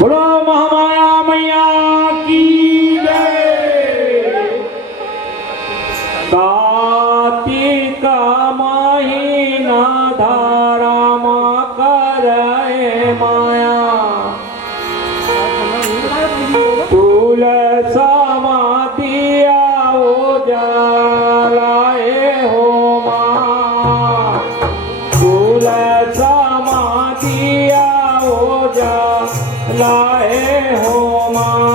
बोलो महामाया मैया की जय। कार्तिक महीना धाराम करे माया तुलसा दिया जलाए हो माँ तुलसा दिया जलाए हो माँ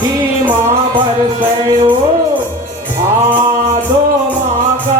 धीमा बरसयो भादो माघ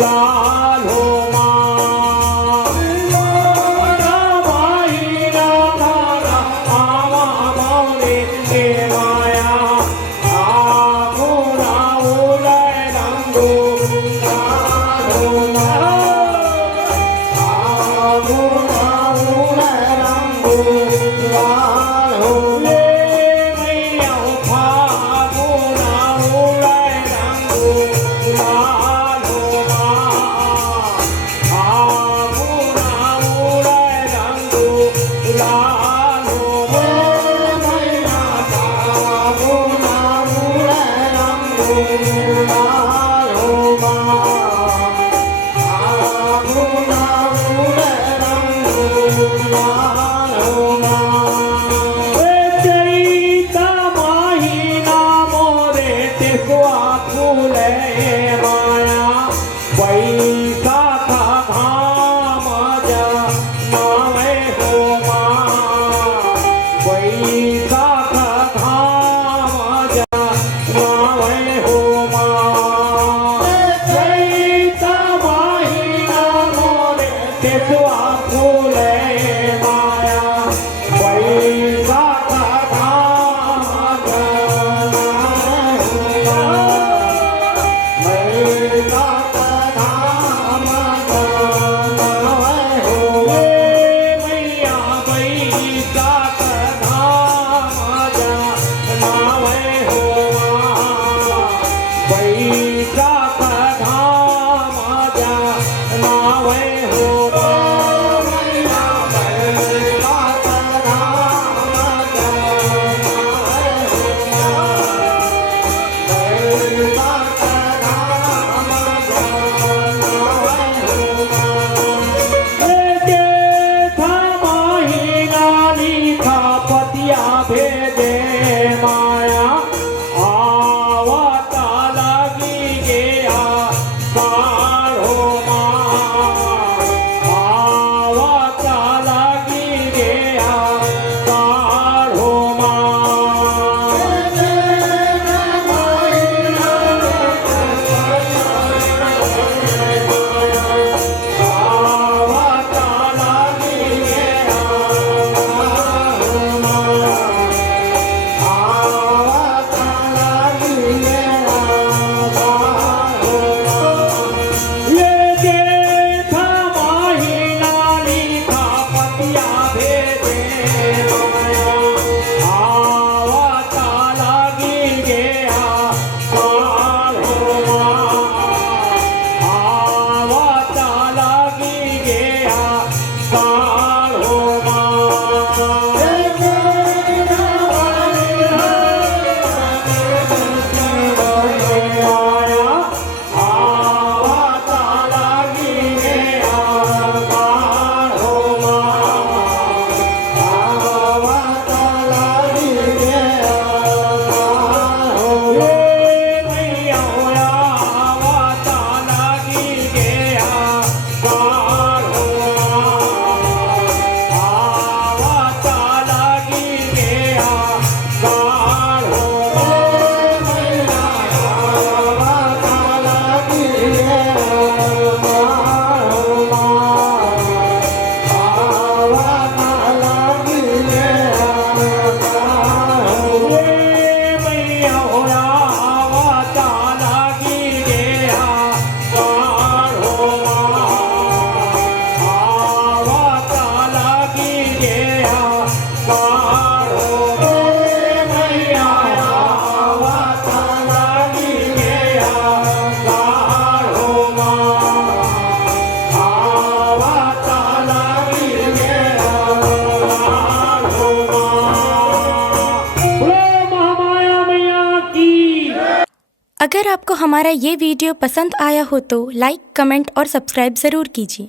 लाल हो माँ माही राधा आवा मौने के माया आमुना उलय रंगो लाल हो माँ आमुना उलय रंगो लाल हो ले मैया फागुना उलय रंगो लाल हो आमुना उलय रंगो लाल हो मैया फागुना उलय रंगो लाल हो फागुना उलय रंगो लाल हो चैता माहीना मोरे टिकवा फूले माया पैसा का घाम जा नावे हो माँ पैसा का घाम जा नावे हो माँ चैता माहीना मोरे टिकवा फूले माया पैसा का घाम जा पैसा का घाम जा हो मैया पैसा का घाम जा नावे हो पैसा का घाम जा नावे हो मैया पैसा का घाम जा पैसा का घाम जा था माहीना लिखा पतिया भेजे माया आवता लगी गया साल हो माँ आवता लगी गया साल हो अगर आपको हमारा ये वीडियो पसंद आया हो तो लाइक, कमेंट और सब्सक्राइब ज़रूर कीजिए।